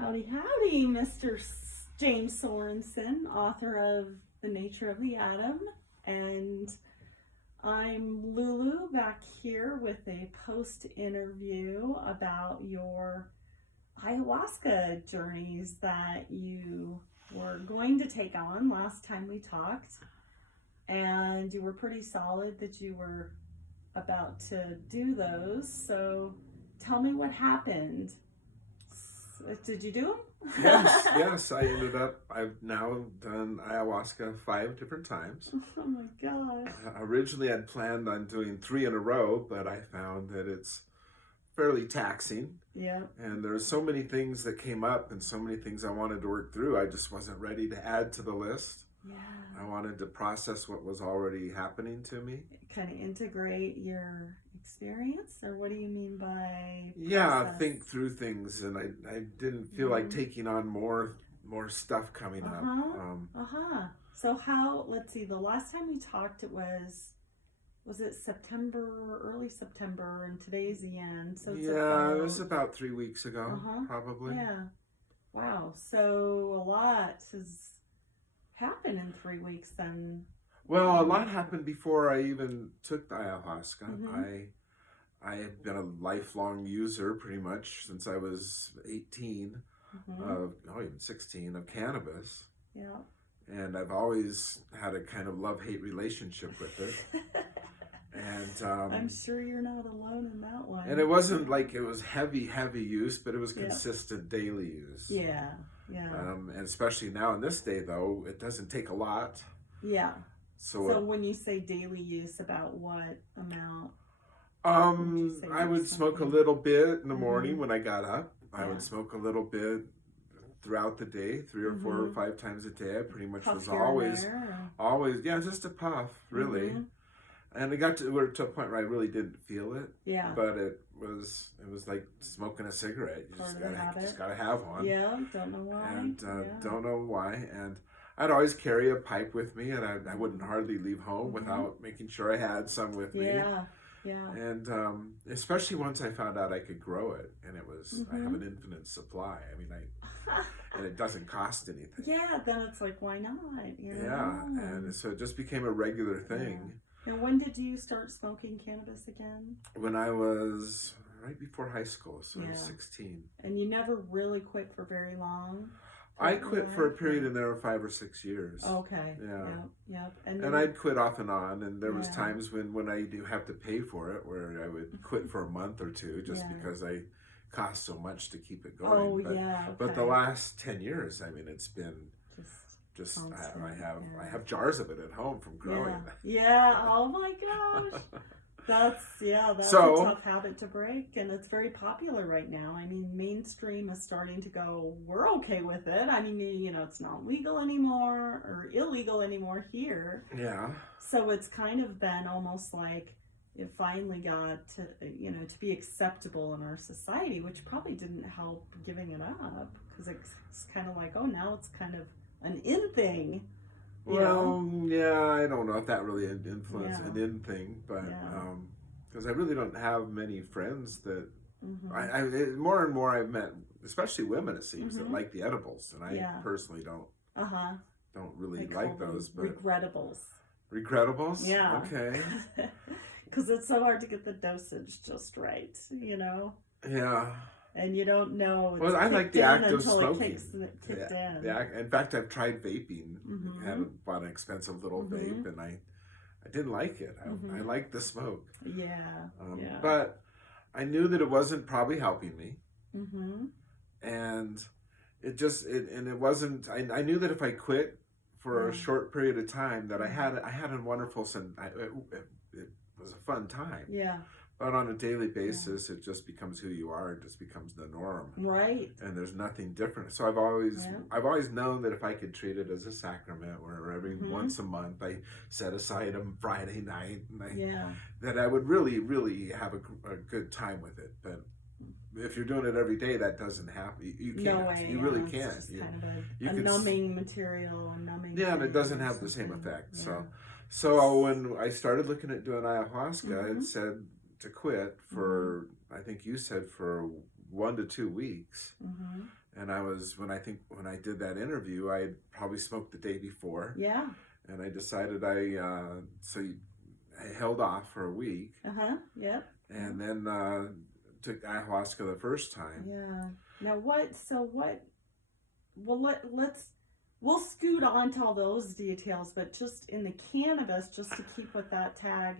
Howdy, howdy, Mr. James Sorenson, author of The Nature of the Atom. And I'm Lulu back here with a post interview about your ayahuasca journeys that you were going to take on last time we talked. And you were pretty solid that you were about to do those. So tell me what happened. Did you do them? Yes. I've now done ayahuasca 5 different times. Oh my gosh. Originally, I'd planned on doing 3 in a row, but I found that it's fairly taxing. Yeah. And there's so many things that came up and so many things I wanted to work through. I just wasn't ready to add to the list. Yeah. I wanted to process what was already happening to me. Kind of integrate your experience, or what do you mean by process? Yeah, think through things, and I didn't feel like taking on more stuff coming up. So how, let's see, the last time we talked it was it September, early September, and today's the end. So it's it was about 3 weeks ago, probably. Yeah. Wow. So a lot has happened in 3 weeks then. Well, a lot happened before I even took the ayahuasca. I have been a lifelong user pretty much since I was 18, even 16, of cannabis. Yeah. And I've always had a kind of love-hate relationship with it. And I'm sure you're not alone in that one. And it wasn't like it was heavy use, but it was consistent daily use. Yeah. And especially now in this day, though, it doesn't take a lot. Yeah. So when you say daily use, about what amount? I would smoke a little bit in the morning when I got up. I would smoke a little bit throughout the day, 3 or 4 or 5 times a day. I pretty much puff was always, just a puff, really. And it got to a point where I really didn't feel it. Yeah. But it was like smoking a cigarette. You just gotta have one. Yeah, don't know why. And don't know why. And I'd always carry a pipe with me, and I wouldn't hardly leave home without making sure I had some with me. Yeah. And especially once I found out I could grow it, and it was I have an infinite supply. I mean, and it doesn't cost anything. Yeah, then it's like, why not? Yeah, and so it just became a regular thing. Yeah. And when did you start smoking cannabis again? When I was right before high school, so I was 16. And you never really quit for very long? I quit for a period in there of 5 or 6 years. Okay. Yeah. Yep. And I'd quit off and on, and there was times when I do have to pay for it, where I would quit for a month or 2 just because I cost so much to keep it going. But the last 10 years, I mean, it's been just I have jars of it at home from growing. Yeah. Oh my gosh. That's a tough habit to break, and it's very popular right now. I mean, mainstream is starting to go, we're okay with it. I mean, it's not legal anymore or illegal anymore here. Yeah. So it's kind of been almost like it finally got to, to be acceptable in our society, which probably didn't help giving it up, because it's kind of like, oh, now it's kind of an in thing. Well, I don't know if that really influenced an in thing, but because I really don't have many friends that I more and more I've met, especially women, it seems, that like the edibles, and I personally don't really like those. But regrettables, yeah, okay, because it's so hard to get the dosage just right, Yeah. And you don't know. Well, I like the act of smoking. In fact, I've tried vaping. I had bought an expensive little vape, and I didn't like it. I liked the smoke. Yeah. But I knew that it wasn't probably helping me. And it wasn't. I knew that if I quit for a short period of time, that I had a wonderful it was a fun time. Yeah. But on a daily basis, it just becomes who you are. It just becomes the norm. Right. And there's nothing different. So I've always known that if I could treat it as a sacrament, where every once a month I set aside a Friday night, and that I would really, really have a good time with it. But if you're doing it every day, that doesn't happen. You can't. No way. You really can't. It's just kind of a numbing material, numbing. Yeah, and it doesn't have the same effect. Yeah. So when I started looking at doing ayahuasca, it said to quit for, I think you said for 1 to 2 weeks. Mm-hmm. And when I did that interview, I had probably smoked the day before. Yeah. And I decided I held off for a week. Yep. And then took ayahuasca the first time. Yeah. Now we'll scoot on to all those details, but just in the cannabis, just to keep with that tag,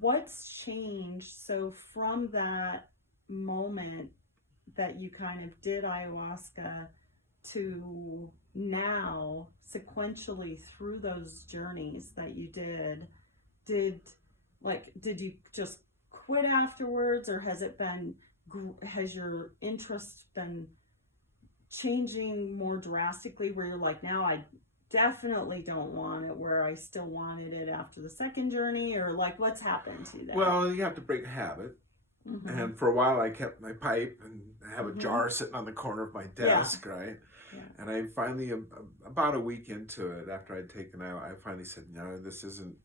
what's changed? So from that moment that you kind of did ayahuasca to now, sequentially through those journeys that you did you just quit afterwards, or has your interest been changing more drastically, where you're like, now I definitely don't want it, where I still wanted it after the second journey, or like what's happened to that? Well, you have to break a habit. Mm-hmm. And for a while I kept my pipe, and I have a jar sitting on the corner of my desk, right? Yeah. And I finally, about a week into it, after I'd taken out, I finally said, no, this isn't,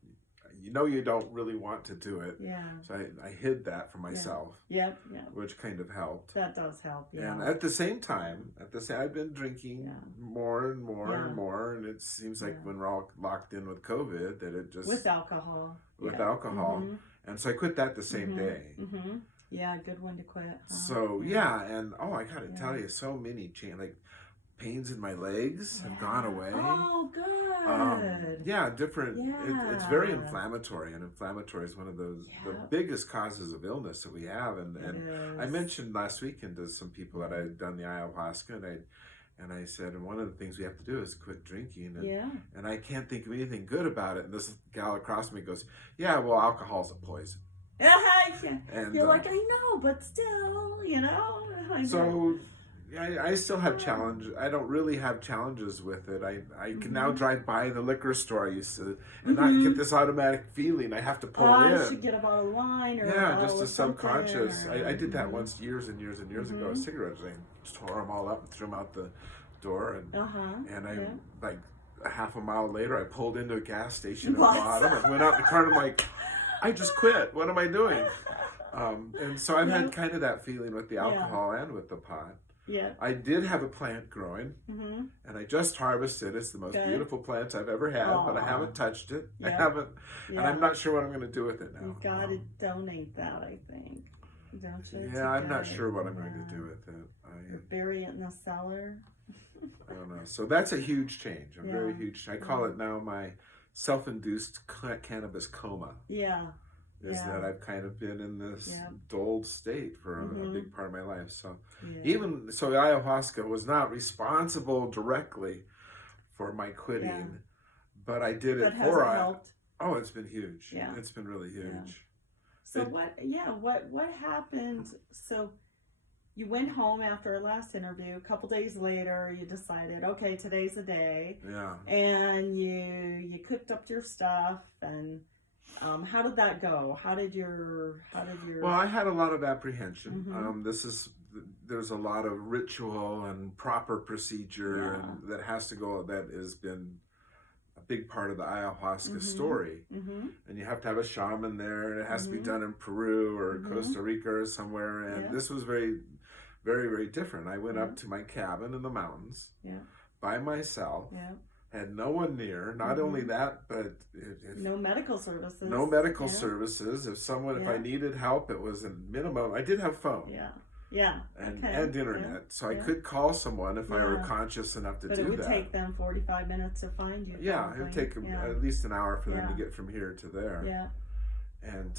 you don't really want to do it. Yeah. So I hid that from myself. Yeah. Which kind of helped. That does help, yeah. And at the same time, I've been drinking more and more and more, and it seems like when we're all locked in with COVID, that it just... With alcohol. Mm-hmm. And so I quit that the same day. Mm-hmm. Yeah, good one to quit. Huh? So, and I gotta tell you, so many like pains in my legs have gone away. Oh, good. Different. Yeah. It's very inflammatory, and inflammatory is one of the biggest causes of illness that we have. And I mentioned last weekend to some people that I had done the ayahuasca, and I said, and one of the things we have to do is quit drinking. And I can't think of anything good about it. And this gal across from me goes, yeah, well, alcohol's a poison. And you're like, I know, but still, So I still have challenges. I don't really have challenges with it. I can now drive by the liquor store I used to and not get this automatic feeling I have to pull in. I should get a bottle of wine or just a subconscious. I did that once years and years and years ago. Cigarettes, I tore them all up and threw them out the door, and I like a half a mile later I pulled into a gas station and bought them and went out in the car and I'm like, I just quit. What am I doing? And so I've had kind of that feeling with the alcohol and with the pot. Yeah. I did have a plant growing, and I just harvested. It's the most beautiful plant I've ever had, but I haven't touched it. I haven't, and I'm not sure what I'm going to do with it now. You got to donate that, I think. Don't you? Yeah, I'm not sure what I'm going to do with it. Bury it in the cellar. I don't know. So that's a huge change. A very huge. I call it now my self-induced cannabis coma. Yeah. That I've kind of been in this dulled state for a big part of my life. So even so, ayahuasca was not responsible directly for my quitting, but I did it for it. Helped? Oh, it's been huge. Yeah. It's been really huge. Yeah. So what happened? So you went home after our last interview. A couple days later, you decided, okay, today's the day. Yeah. And you cooked up your stuff and. How did that go? How did your? Well, I had a lot of apprehension. There's a lot of ritual and proper procedure and that has to go. That has been a big part of the ayahuasca story. And you have to have a shaman there, and it has to be done in Peru or Costa Rica or somewhere. And this was very, very, very different. I went up to my cabin in the mountains by myself. Yeah. Had no one near. Not only that, but no medical services. No medical services. If I needed help, it was a minimum. I did have phone. And internet, so I could call someone if I were conscious enough to do that. But it would take them 45 minutes to find you. Yeah, it would take at least an hour for them to get from here to there. Yeah. And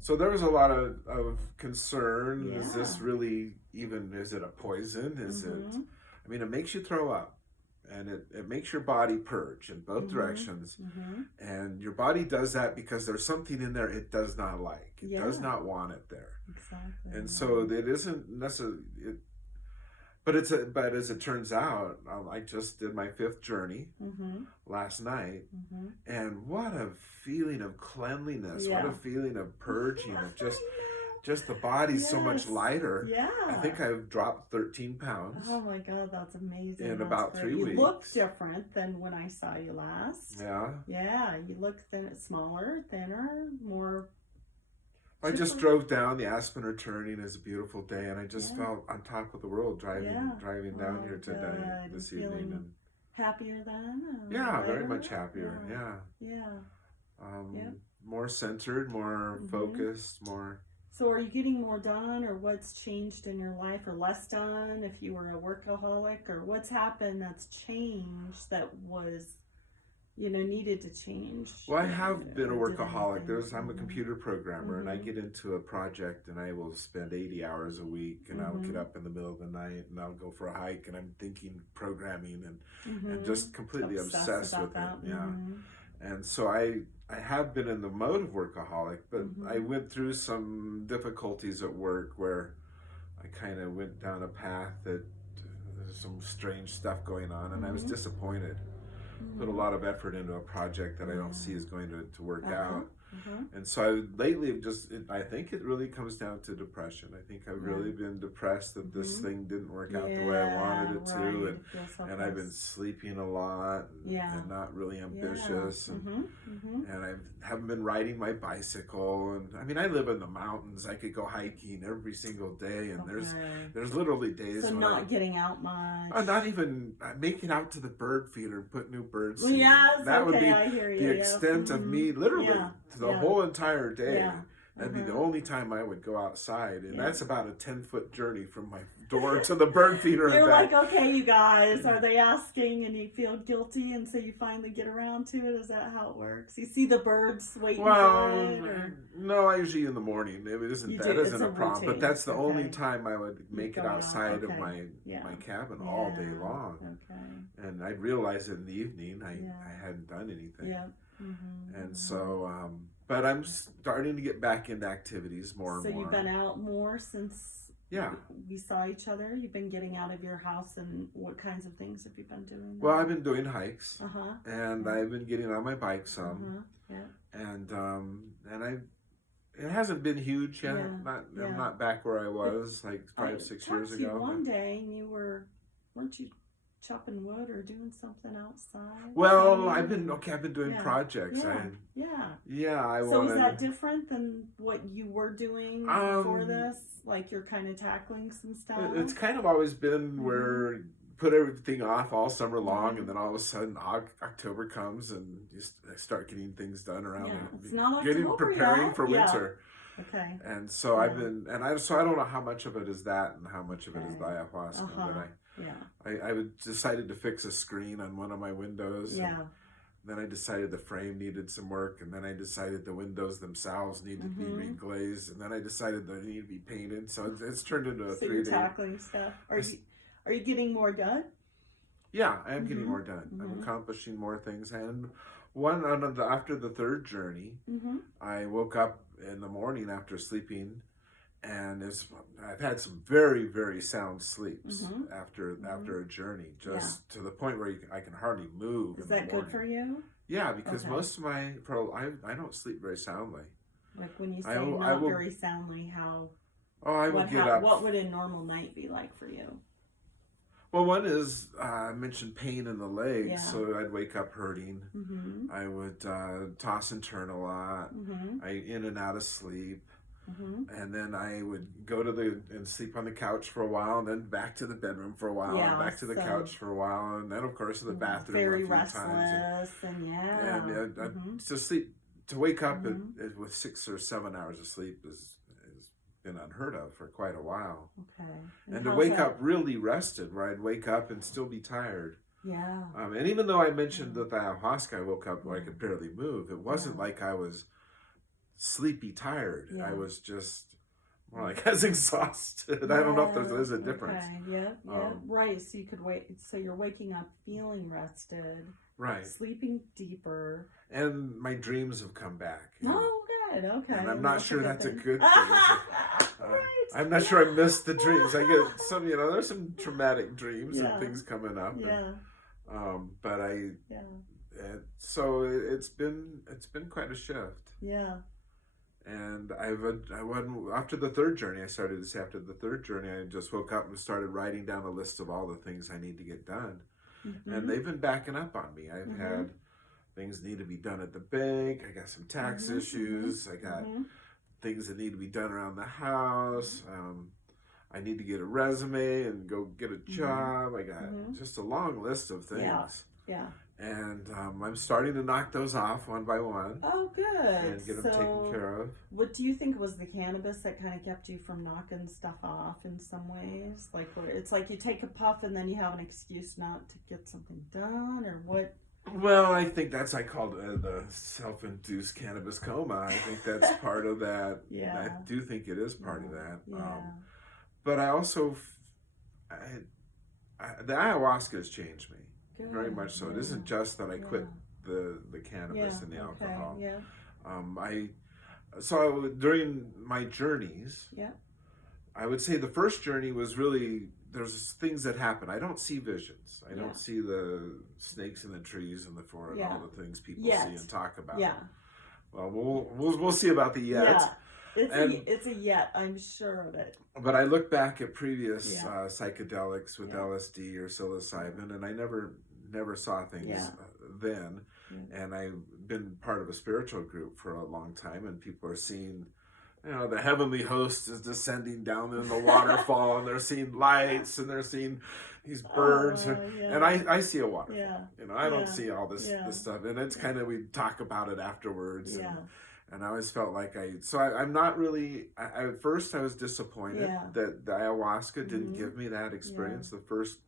so there was a lot of concern. Is this really even? Is it a poison? Is it? I mean, it makes you throw up. And it makes your body purge in both directions. And your body does that because there's something in there it does not like. It does not want it there. Exactly. And so it isn't necessarily... But as it turns out, I just did my 5th journey last night. And what a feeling of cleanliness. What a feeling of purging. Of just the body's so much lighter. Yeah. I think I've dropped 13 pounds. Oh my God, that's amazing. In about 3 weeks. You look different than when I saw you last. Yeah. Yeah, you look smaller, thinner, more I just drove down. The aspen are turning. It's a beautiful day, and I just felt on top of the world driving down here today, this evening. And happier then? Very much happier. Yeah. More centered, more focused, more. So are you getting more done, or what's changed in your life, or less done if you were a workaholic, or what's happened that's changed that was, needed to change? Well, I have been a workaholic. I'm a computer programmer, and I get into a project and I will spend 80 hours a week, and I'll get up in the middle of the night and I'll go for a hike, and I'm thinking programming and just completely obsessed with it. Yeah. And so I have been in the mode of workaholic, but I went through some difficulties at work where I kind of went down a path that there's some strange stuff going on, and I was disappointed. Put a lot of effort into a project that I don't see is going to work out. And so lately I think it really comes down to depression. I think I've really been depressed that this thing didn't work out the way I wanted it to, and I've been sleeping a lot and not really ambitious, and I haven't been riding my bicycle. And I mean, I live in the mountains. I could go hiking every single day, and there's literally days so when not getting out much. Not even making out to the bird feeder and put new birds. That would be I hear you. The extent of me literally the whole entire day. That'd be the only time I would go outside, and that's about a 10-foot journey from my door to the bird feeder. You're like, okay, you guys, are they asking, and you feel guilty, and so you finally get around to it? Is that how it works? You see the birds waiting for it? Or? No, I usually in the morning. That isn't a problem, but that's the only time I would make it outside of my cabin all day long. Okay. And I'd realize it in the evening. I hadn't done anything. Yeah. And so, but I'm starting to get back into activities more and more. So you've been out more since we saw each other? You've been getting out of your house, and what kinds of things have you been doing? Well, I've been doing hikes, and I've been getting on my bike some, and it hasn't been huge yet. I'm not back where I was like 5-6 years ago. One day, and weren't you chopping wood or doing something outside? Well, I've been doing projects. So is that different than what you were doing before this? Like you're kind of tackling some stuff? It's kind of always been where put everything off all summer long, and then all of a sudden October comes and you start getting things done around it's not preparing for winter. Okay. And so I've been, I don't know how much of it is that and how much of it is the ayahuasca, but I decided to fix a screen on one of my windows. Yeah. Then I decided the frame needed some work, and then I decided the windows themselves needed to be reglazed, and then I decided they need to be painted. So it's turned into a 3-day. So you're tackling stuff. Are you getting more done? Yeah, I am getting more done. I'm accomplishing more things. And after the third journey, I woke up in the morning after sleeping, and I've had some very, very sound sleeps after a journey, just to the point where I can hardly move. Is that good for you? Yeah, because most of I don't sleep very soundly. Like when you say not very soundly, how? Oh, I would get up. What would a normal night be like for you? Well, one is I mentioned pain in the legs, so I'd wake up hurting. I would toss and turn a lot. I in and out of sleep. And then I would go and sleep on the couch for a while, and then back to the bedroom for a while, and back to the couch for a while, and then of course in the bathroom very a few restless times. And to wake up with 6 or 7 hours of sleep has been unheard of for quite a while. Okay. And to wake up really rested, where I'd wake up and still be tired. Yeah. And even though I mentioned that the ayahuasca, I woke up where I could barely move, it wasn't like I was sleepy tired. I was just more like I was exhausted. I don't know if there's a difference. Okay. Right. So you could so you're waking up feeling rested. Right. Sleeping deeper. And my dreams have come back. Oh, good. Okay. And I'm not sure that's a good thing. Right. I'm not sure I missed the dreams. I get some, there's some traumatic dreams and things coming up. Yeah. So it's been quite a shift. Yeah. And after the third journey, I just woke up and started writing down a list of all the things I need to get done. And they've been backing up on me. I've had things need to be done at the bank. I got some tax issues. I got things that need to be done around the house. I need to get a resume and go get a job. I got just a long list of things. Yeah. And I'm starting to knock those off one by one. Oh, good. And get them taken care of. What do you think was the cannabis that kind of kept you from knocking stuff off in some ways? Like, it's like you take a puff and then you have an excuse not to get something done, or what? Well, I think I called the self-induced cannabis coma. I think that's part of that. Yeah. I do think it is part of that. Yeah. But I also, the ayahuasca has changed me. Good. Very much so. It isn't just that I quit the cannabis and the alcohol. Yeah. So during my journeys, I would say the first journey was really, there's things that happen. I don't see visions. I don't see the snakes in the trees and the forest, all the things people see and talk about. Yeah. Well, we'll see about the yet. Yeah. It's a yet, I'm sure of it. But I look back at previous psychedelics with LSD or psilocybin, and I never saw things then. And I've been part of a spiritual group for a long time, and people are seeing, the heavenly host is descending down in the waterfall, and they're seeing lights, and they're seeing these birds, and I see a waterfall. Yeah. I don't see all this stuff, and it's kind of, we talk about it afterwards. And I always felt like I'm not really, at first I was disappointed that the ayahuasca didn't give me that experience, the first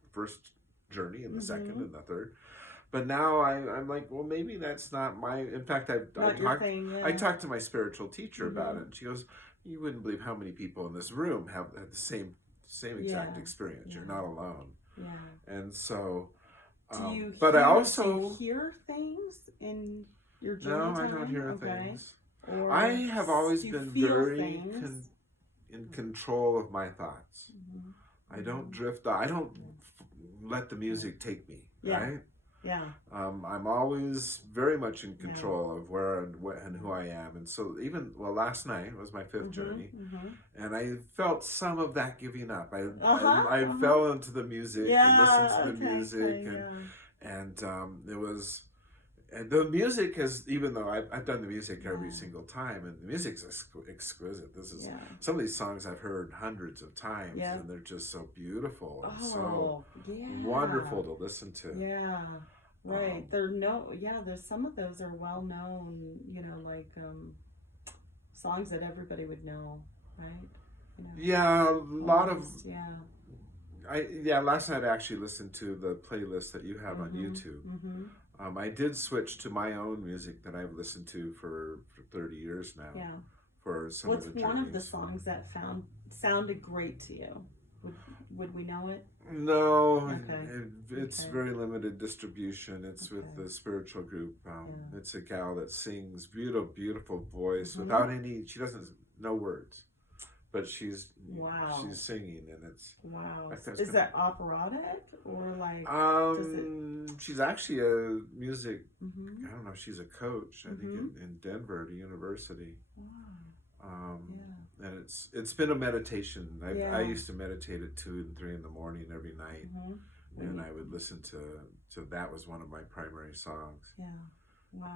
journey, and the second and the third. But now I'm like, well, maybe that's not my, in fact, I talked to my spiritual teacher about it, and she goes, you wouldn't believe how many people in this room have the same exact experience. You're not alone. And so, do you hear things in your journey? No, I don't hear things. I have always been very in control of my thoughts. I don't drift. I don't let the music take me. Right? Yeah. I'm always very much in control of where and who I am. And so last night was my fifth journey, and I felt some of that giving up. I fell into the music and listened to the music, and it was. And the music has, even though I've done the music every single time, and the music's exquisite. This is some of these songs I've heard hundreds of times, and they're just so beautiful and so wonderful to listen to. Yeah, right. There's some of those are well known, like songs that everybody would know, right? A lot of. Last night I actually listened to the playlist that you have on YouTube. I did switch to my own music that I've listened to for 30 years now. Yeah. For some of the journeys. What's one of the songs that sounded great to you? Would we know it? No, it's very limited distribution. It's with the spiritual group. It's a gal that sings beautiful voice without any. She doesn't know words, but she's singing, and it's Is that operatic or like? She's actually a music. I don't know. She's a coach. I think in Denver at a university. Wow. And it's been a meditation. I used to meditate at 2 and 3 in the morning every night, and I would listen to that was one of my primary songs. Yeah. Wow.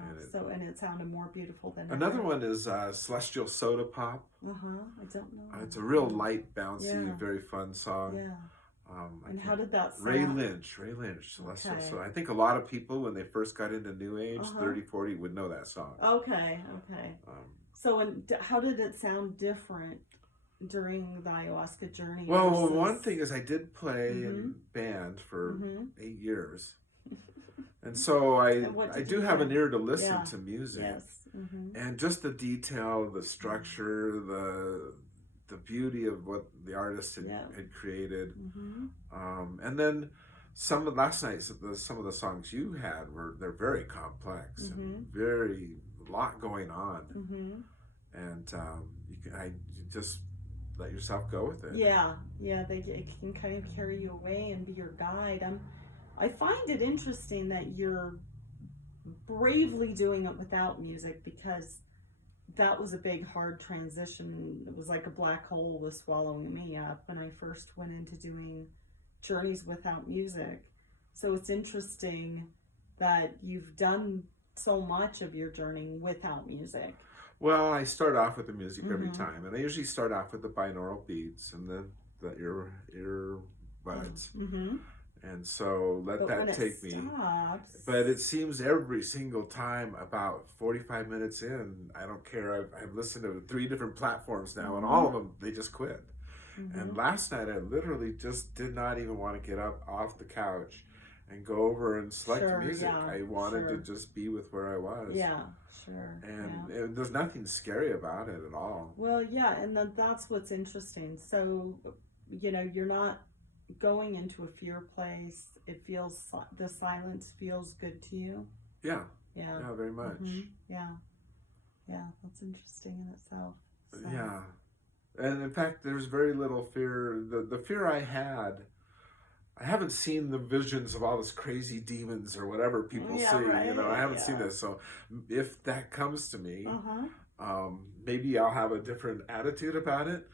And it sounded more beautiful than another one is Celestial Soda Pop. I don't know. It's a real light, bouncy, very fun song. Yeah. And how did that sound? Ray Lynch, Celestial Soda. I think a lot of people, when they first got into New Age, 30, 40, would know that song. Okay. How did it sound different during the ayahuasca journey? Well, one thing is I did play in band for 8 years. And so I do have an ear to listen to music. Yes. And just the detail, the structure, the beauty of what the artist had created. And then last night, some of the songs you had they're very complex and very lot going on. And you just let yourself go with it. It can kind of carry you away and be your guide. I find it interesting that you're bravely doing it without music, because that was a big, hard transition. It was like a black hole was swallowing me up when I first went into doing journeys without music. So it's interesting that you've done so much of your journey without music. Well, I start off with the music every time, and I usually start off with the binaural beats and the earbuds. And so let that take me. But it seems every single time, about 45 minutes in, I don't care. I've listened to 3 different platforms now, and all of them, they just quit. And last night, I literally just did not even want to get up off the couch and go over and select music. I wanted to just be with where I was. And there's nothing scary about it at all. Well, and that's what's interesting. So, you're not going into a fear place. It feels, the silence feels good to you. Yeah, very much. Yeah, that's interesting in itself. So. Yeah, and in fact, there's very little fear. The fear I haven't seen the visions of all this crazy demons or whatever people see. Right. I haven't seen this. So if that comes to me, maybe I'll have a different attitude about it.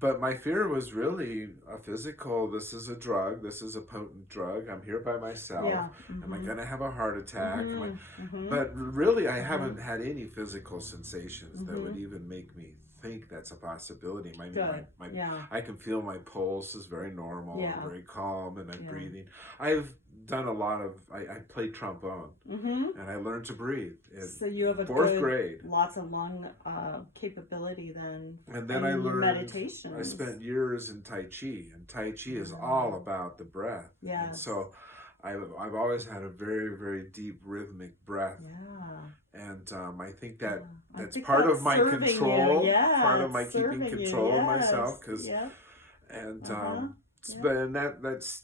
But my fear was really a physical. This is a drug. This is a potent drug. I'm here by myself. Am I going to have a heart attack? But really, I haven't had any physical sensations that would even make me think that's a possibility. I can feel my pulse is very normal, very calm, and I'm breathing. I've done a lot of, I played trombone, and I learned to breathe in so you have a 4th grade. Lots of lung capability then. And then I learned meditation. I spent years in Tai Chi, and Tai Chi is all about the breath. And so I've always had a very, very deep rhythmic breath. And I think that's part of my control, part of my keeping control of myself. And that's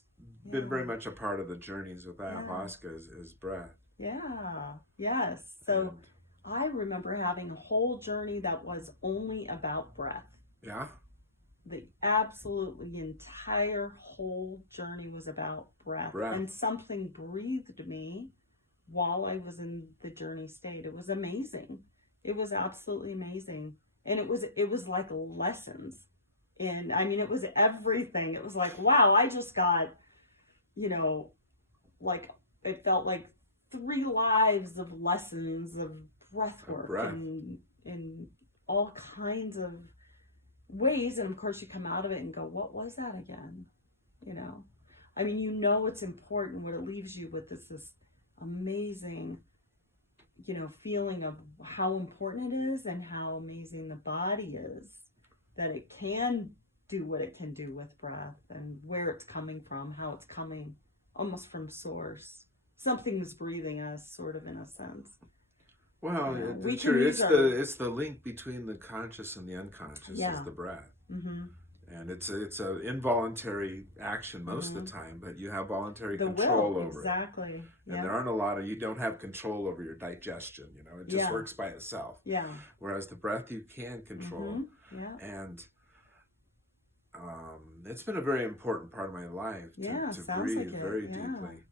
been very much a part of the journeys with ayahuasca is breath. So I remember having a whole journey that was only about breath. The absolutely entire whole journey was about breath. And something breathed me while I was in the journey state. It was amazing. It was absolutely amazing. And it was like lessons. And I mean, it was everything. It was like, wow, I just got, like, it felt like 3 lives of lessons of breath work in all kinds of ways. And of course you come out of it and go, what was that again? I mean, it's important. What it leaves you with is this amazing, feeling of how important it is and how amazing the body is, that it can do what it can do with breath and where it's coming from, how it's coming almost from source. Something is breathing us, sort of, in a sense. Well, it's the link between the conscious and the unconscious is the breath. And it's an involuntary action most of the time, but you have voluntary control over it. Exactly. And there aren't you don't have control over your digestion, it just works by itself. Whereas the breath you can control. And it's been a very important part of my life to breathe very deeply.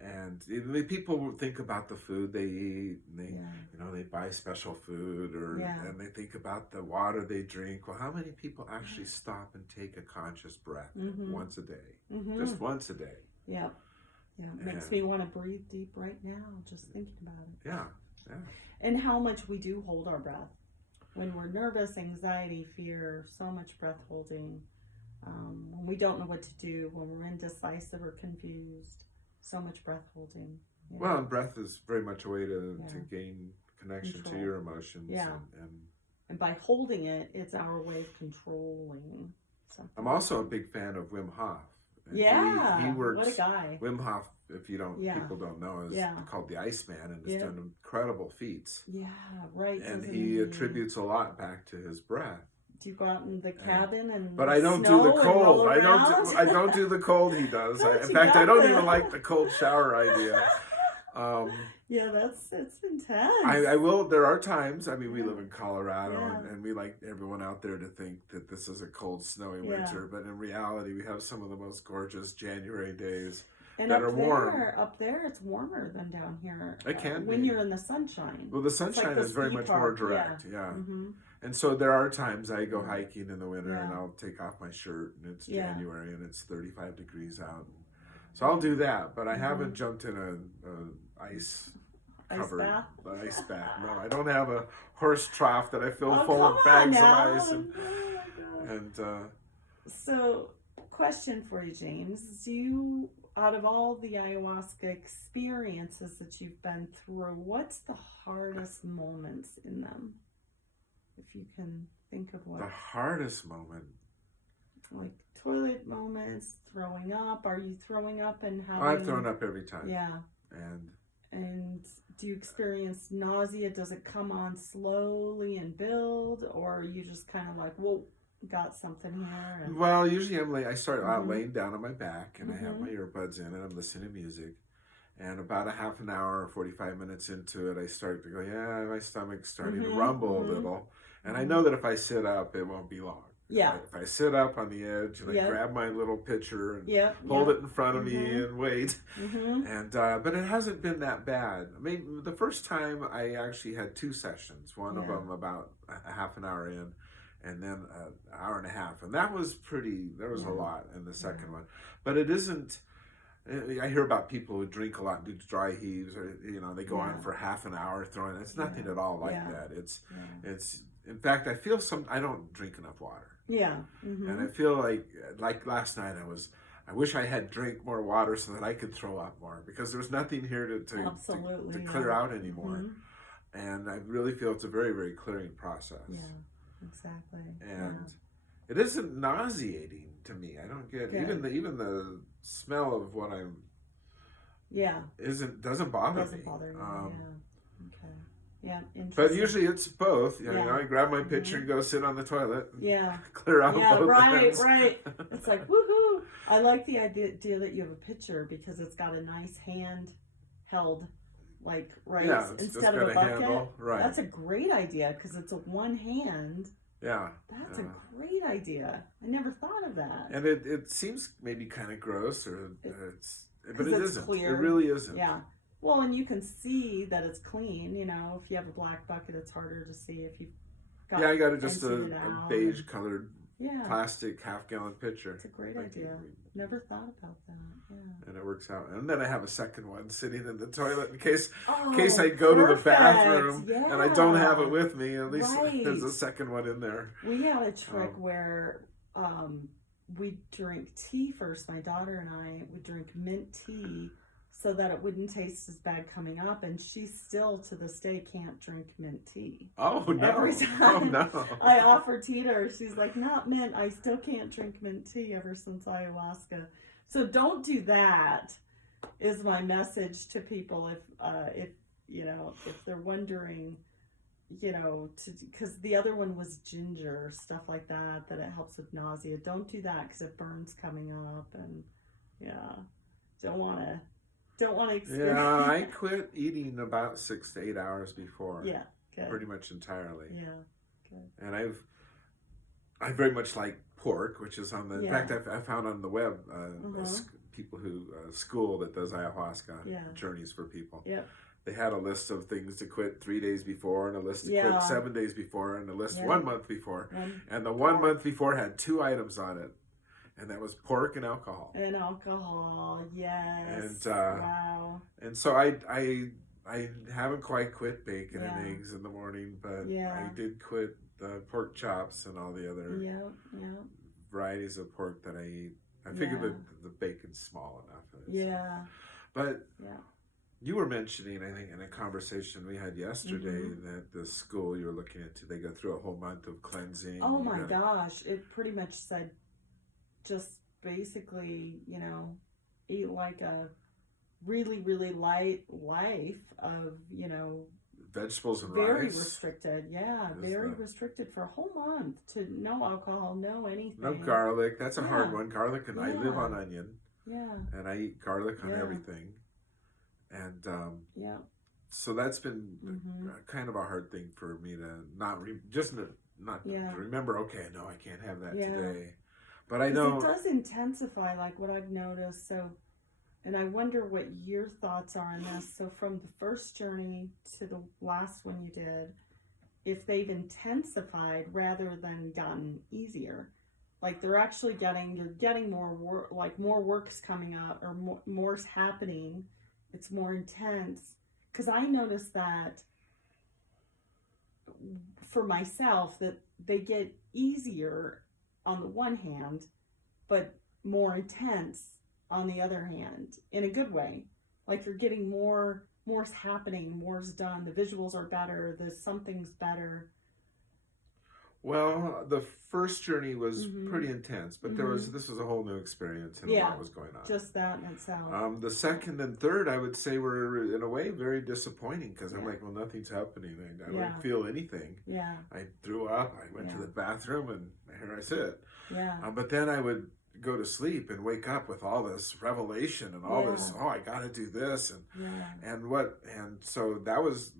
And people think about the food they eat, and they buy special food, and they think about the water they drink. Well, how many people actually stop and take a conscious breath once a day, just once a day? It makes me want to breathe deep right now, just thinking about it. And how much we do hold our breath when we're nervous, anxiety, fear, so much breath holding, when we don't know what to do, when we're indecisive or confused. So much breath holding. Well, and breath is very much a way to gain connection to your emotions. And by holding it, it's our way of controlling something. I'm also a big fan of Wim Hof. He works. What a guy. Wim Hof, if people don't know, is called the Iceman, and has done incredible feats. And he attributes a lot back to his breath. Do you go out in the cabin But I don't do the cold. I don't do the cold he does. In fact, I don't even like the cold shower idea. It's intense. I will. There are times. I mean, we live in Colorado, and we like everyone out there to think that this is a cold, snowy winter. But in reality, we have some of the most gorgeous January days that are warm. Up there, it's warmer than down here. It can be when you're in the sunshine. Well, the sunshine is very much more direct. And so there are times I go hiking in the winter and I'll take off my shirt, and it's January and it's 35 degrees out. So I'll do that, but I haven't jumped in a ice covered. bath? The ice bath. No, I don't have a horse trough that I fill Oh, full of bags of now. ice. And, oh my God. and So, question for you, James. Out of all the ayahuasca experiences that you've been through, what's the hardest moments in them? If you can think of what. The hardest moment. Like toilet moments, throwing up. Are you throwing up and having... I've thrown up every time. Yeah. And do you experience nausea? Does it come on slowly and build? Or are you just kind of like, whoa, got something here? And... Well, usually I start out laying down on my back and I have my earbuds in and I'm listening to music. And about a half an hour or 45 minutes into it, I start to go, yeah, my stomach's starting to rumble a little. And I know that if I sit up, it won't be long. Yeah. If I sit up on the edge and I grab my little pitcher and hold it in front of me and wait. And but it hasn't been that bad. I mean, the first time I actually had 2 sessions. One of them about a half an hour in, and then an hour and a half. And that was there was a lot in the second one. But it isn't... I hear about people who drink a lot and do dry heaves, or they go on for half an hour throwing. It's nothing at all like that. It's in fact, I feel I don't drink enough water. Yeah. And I feel like last night I wish I had drank more water so that I could throw up more, because there's nothing here to clear out anymore. And I really feel it's a very, very clearing process. Yeah, exactly. And it isn't nauseating to me. I don't get even the smell of what I'm doesn't bother me. Okay. Yeah, interesting. But usually it's both. I grab my pitcher and go sit on the toilet. Clear out both ends. Right. It's like, woohoo! I like the idea that you have a pitcher because it's got a nice hand held, instead of a bucket. Handle. Right. That's a great idea because it's a one hand. Yeah. That's a great idea. I never thought of that. And it seems maybe kind of gross, but it isn't. Clear. It really isn't. Yeah. Well, and you can see that it's clean. If you have a black bucket, it's harder to see if you've got. Yeah, I got just a beige colored Yeah. plastic half-gallon pitcher. It's a great idea. Never thought about that. Yeah. And it works out. And then I have a second one sitting in the toilet in case I go to the bathroom and I don't have it with me. At least there's a second one in there. We had a trick where we drink tea first. My daughter and I would drink mint tea so that it wouldn't taste as bad coming up, and she still to this day can't drink mint tea. Oh no! Every time I offer tea to her, she's like, "Not mint. I still can't drink mint tea ever since ayahuasca." So don't do that. Is my message to people if they're wondering, because the other one was ginger, stuff like that it helps with nausea. Don't do that because it burns coming up, and don't want to experience. Yeah, I quit eating about 6 to 8 hours before. Yeah, good. Pretty much entirely. Yeah, good. And I very much like pork, which is on the. In fact, I found on the web people who school that does ayahuasca journeys for people. Yeah. They had a list of things to quit 3 days before, and a list to quit 7 days before, and a list 1 month before. And the 1 month before had 2 items on it. And that was pork and alcohol. And alcohol, yes. And wow. And so I haven't quite quit bacon and eggs in the morning, but I did quit the pork chops and all the other varieties of pork that I eat. I figured the bacon's small enough. But you were mentioning, I think, in a conversation we had yesterday that the school you're looking into, they go through a whole month of cleansing. Oh my gosh. It pretty much said just basically, eat like a really, really light life of, vegetables and very rice. Restricted. Yeah, very restricted for a whole month to no alcohol, no anything. No garlic. That's a hard one. Garlic, and I live on onion. Yeah. And I eat garlic on everything. And so that's been kind of a hard thing for me to not to remember. Okay, no, I can't have that today. But I know it does intensify, like what I've noticed. So, and I wonder what your thoughts are on this. So, from the first journey to the last one you did, if they've intensified rather than gotten easier, like they're actually you're getting more work, like more work's coming up or more's happening. It's more intense. because I noticed that for myself, that they get easier on the one hand, but more intense on the other hand, in a good way. Like you're getting more's happening, more's done, the visuals are better, the something's better. Well, the first journey was pretty intense, but this was a whole new experience and a lot was going on. Just that in itself. The second and third, I would say, were in a way very disappointing because I'm like, well, nothing's happening. I don't feel anything. Yeah. I threw up. I went to the bathroom, and here I sit. Yeah. But then I would go to sleep and wake up with all this revelation and all this. Oh, I got to do this, and so that was.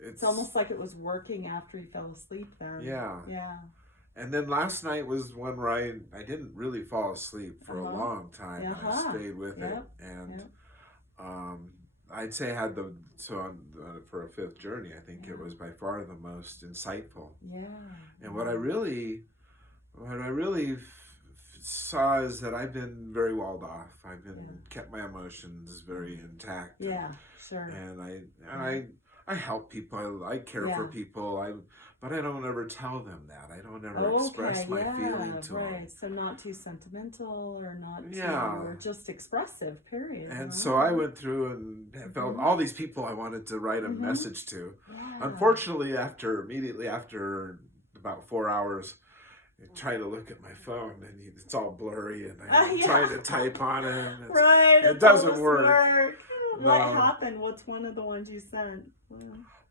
It's almost like it was working after you fell asleep then. Yeah. Yeah. And then last night was one where I didn't really fall asleep for a long time. And I stayed with it. And I'd say I had for a fifth journey, I think it was by far the most insightful. Yeah. And what I really saw is that I've been very walled off. I've been kept my emotions very intact. Yeah, sure. And I help people. I care for people. But I don't ever tell them that. I don't ever express my feeling to them. So not too sentimental or not too just expressive. Period. And so I went through and felt all these people I wanted to write a message to. Yeah. Unfortunately, immediately after about 4 hours, I try to look at my phone and it's all blurry, and I'm trying to type on it. And it doesn't work. What happened? What's one of the ones you sent?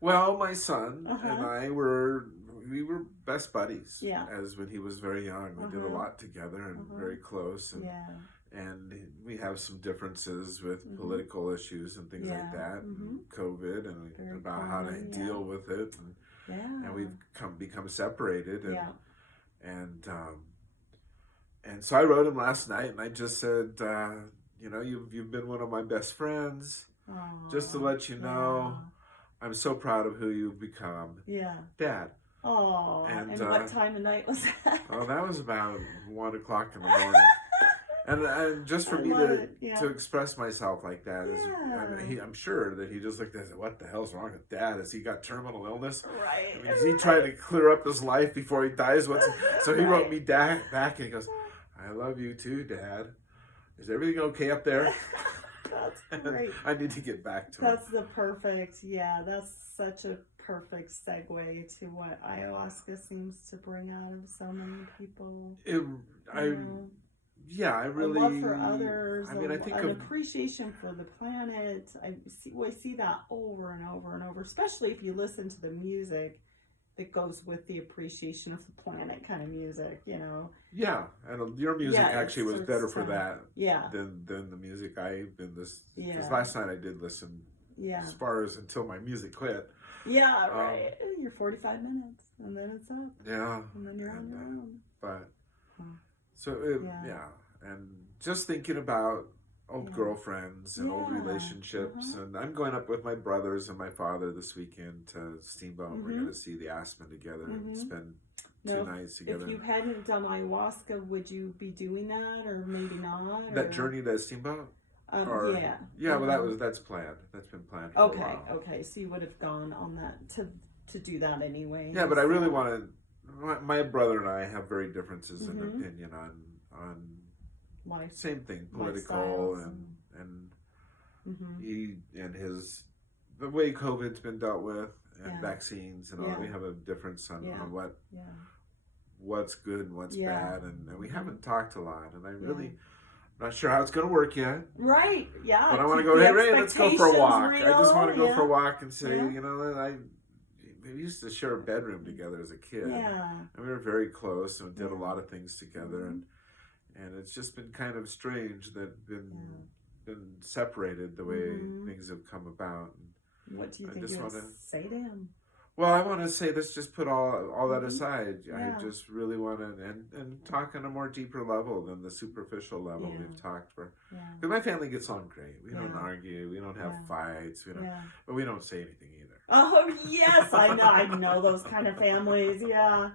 Well, my son and I were best buddies. Yeah. As when he was very young, we did a lot together and very close. And and we have some differences with political issues and things like that, and COVID, and about how to deal with it. And we've become separated. And so I wrote him last night, and I just said, you've been one of my best friends. Aww, just to let you know, I'm so proud of who you've become. Yeah. Dad. Oh. And what time of night was that? Oh, that was about 1 o'clock in the morning. And just for me to express myself like that is, I'm sure that he just looked at it and said, what the hell's wrong with Dad? Has he got terminal illness? Right. I mean, is he trying to clear up his life before he dies? So he wrote me back and he goes, I love you too, Dad. Is everything okay up there? That's great. I need to get back to That's that's such a perfect segue to what ayahuasca seems to bring out of so many people. I really, a love for others. I mean, I think an appreciation for the planet. We see that over and over and over, especially if you listen to the music that goes with the appreciation of the planet kind of music, Yeah, and your music actually was better for that than the music I've been listening. Because last night I did listen as far as until my music quit. Yeah, right. You're 45 minutes, and then it's up. Yeah. And then you're on your own. But, and just thinking about old girlfriends and old relationships, and I'm going up with my brothers and my father this weekend to Steamboat. We're going to see the Aspen together and spend 2 nights together. If you hadn't done ayahuasca, would you be doing that, or maybe not? That journey to Steamboat? Well, that's planned. That's been planned for a while. Okay, so you would have gone on that to do that anyway. Yeah, but I really want to. My brother and I have very differences in opinion on life. Same thing, political and he and the way COVID's been dealt with and vaccines and all. We have a difference on what's good and what's bad, and we haven't talked a lot, and I really. Not sure how it's going to work yet. Right, yeah. But I want to go, hey, Ray, let's go for a walk. I just want to go for a walk and say, we used to share a bedroom together as a kid. Yeah. And we were very close and did a lot of things together. And it's just been kind of strange that been separated the way things have come about. What do you think you would say to him? Well, I want to say, let's just put all that aside. I just really want to, and talk on a more deeper level than the superficial level we've talked for. Because my family gets on great. We don't argue. We don't have fights. But we don't say anything either. Oh, yes. I know those kind of families. Yeah.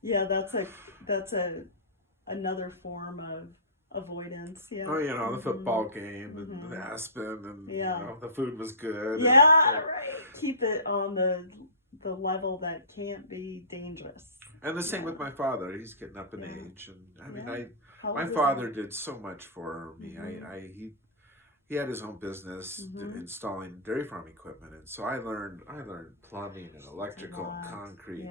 Yeah, that's another form avoidance. Yeah. Oh, the football game and the Aspen, and the food was good. Yeah, right. Keep it on the level that can't be dangerous. And the same with my father. He's getting up in age, and I mean, my old father did so much for me. Mm-hmm. He had his own business installing dairy farm equipment, and so I learned plumbing and electrical and concrete,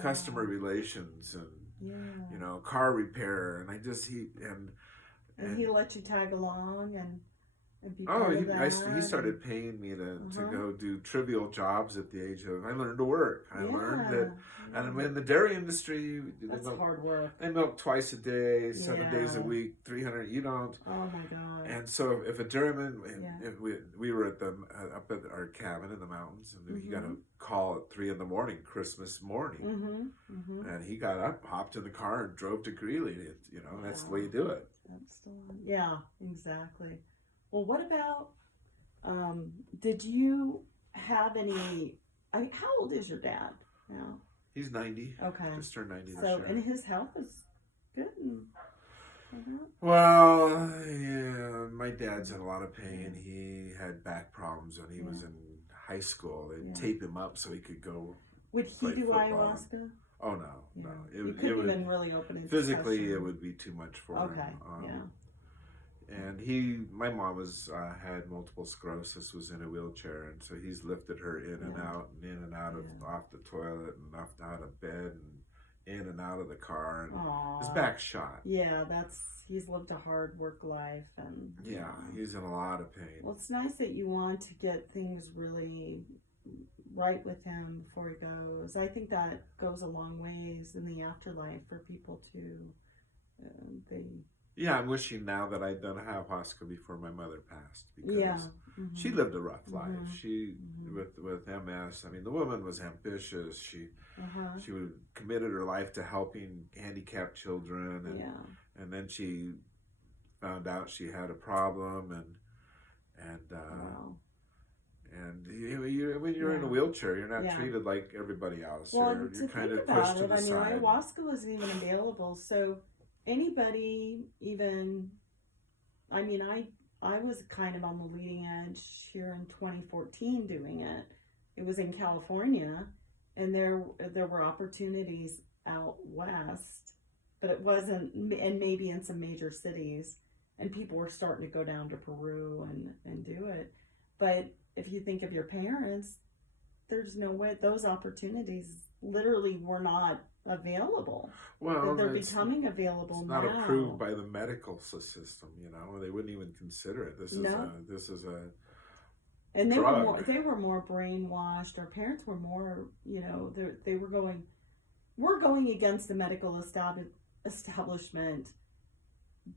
customer relations, and car repair, and he let you tag along and be part of that. He started paying me to go do trivial jobs at the age of. I learned to work. I learned that, and in the dairy industry, that's hard work. They milk twice a day, 7 days a week, 300. You don't. Oh my God! And so if a dairyman, if we were at up at our cabin in the mountains, and he got a call at 3 a.m. Christmas morning, and he got up, hopped in the car, and drove to Greeley. That's the way you do it. Yeah, exactly. Well, what about, did you have any, how old is your dad now? He's 90. Okay. Just turned 90 this year. So, and his health is good? Well, yeah, my dad's in a lot of pain. He had back problems when he was in high school. They'd tape him up so he could go. Would he do ayahuasca? Oh, no. It couldn't even really open his physically, it would be too much for him. Okay, And my mom had multiple sclerosis, was in a wheelchair, and so he's lifted her in and out, and in and out of off the toilet, and out of bed, and in and out of the car, and his back's shot. Yeah, he's lived a hard work life, and he's in a lot of pain. Well, it's nice that you want to get things really right with him before he goes. I think that goes a long ways in the afterlife for people to I'm wishing now that I'd done ayahuasca before my mother passed, because she lived a rough life. She with MS. I mean, the woman was ambitious. She committed her life to helping handicapped children, and then she found out she had a problem, and when you're in a wheelchair, you're not treated like everybody else. Well, you're kind of pushed to the side. Ayahuasca wasn't even available, so anybody, even, I mean, I was kind of on the leading edge here in 2014 doing it. It was in California, and there were opportunities out west, but it wasn't, and maybe in some major cities, and people were starting to go down to Peru and do it. But if you think of your parents, there's no way, those opportunities literally were not available. Well, they're becoming available now. It's not approved by the medical system. They wouldn't even consider it. This is a and they were more brainwashed. Our parents were more, they were going. We're going against the medical establishment,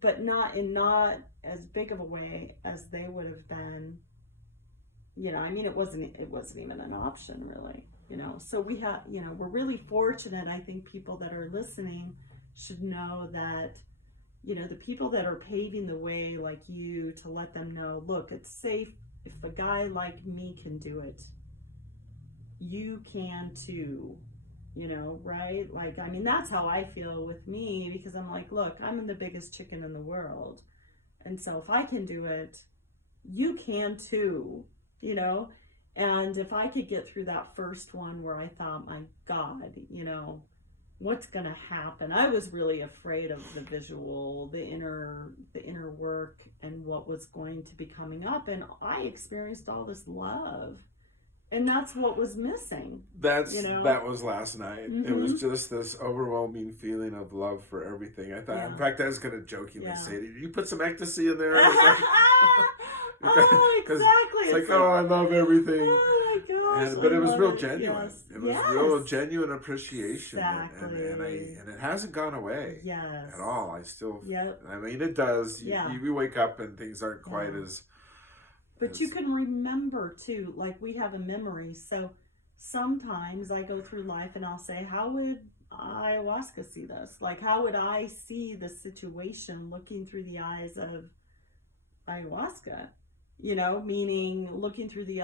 but not as big of a way as they would have been. It wasn't even an option, really. So we have, we're really fortunate. I think people that are listening should know that, the people that are paving the way, like you, to let them know, look, it's safe. If a guy like me can do it, you can too, right? Like, I mean, that's how I feel with me, because I'm like, look, I'm the biggest chicken in the world. And so if I can do it, you can too, And if I could get through that first one where I thought, my God, what's going to happen? I was really afraid of the visual, the inner work, and what was going to be coming up. And I experienced all this love, and that's what was missing. That was last night. It was just this overwhelming feeling of love for everything. I thought, in fact, I was going to jokingly say, did you put some ecstasy in there? Oh, exactly. It's like, I love everything. Oh my gosh. But it was real genuine. Yes. It was real genuine appreciation. Exactly. And it hasn't gone away at all. I still, I mean, it does. You wake up and things aren't quite as. But you can remember too, like we have a memory. So sometimes I go through life and I'll say, how would ayahuasca see this? Like, how would I see the situation looking through the eyes of ayahuasca? Meaning looking through the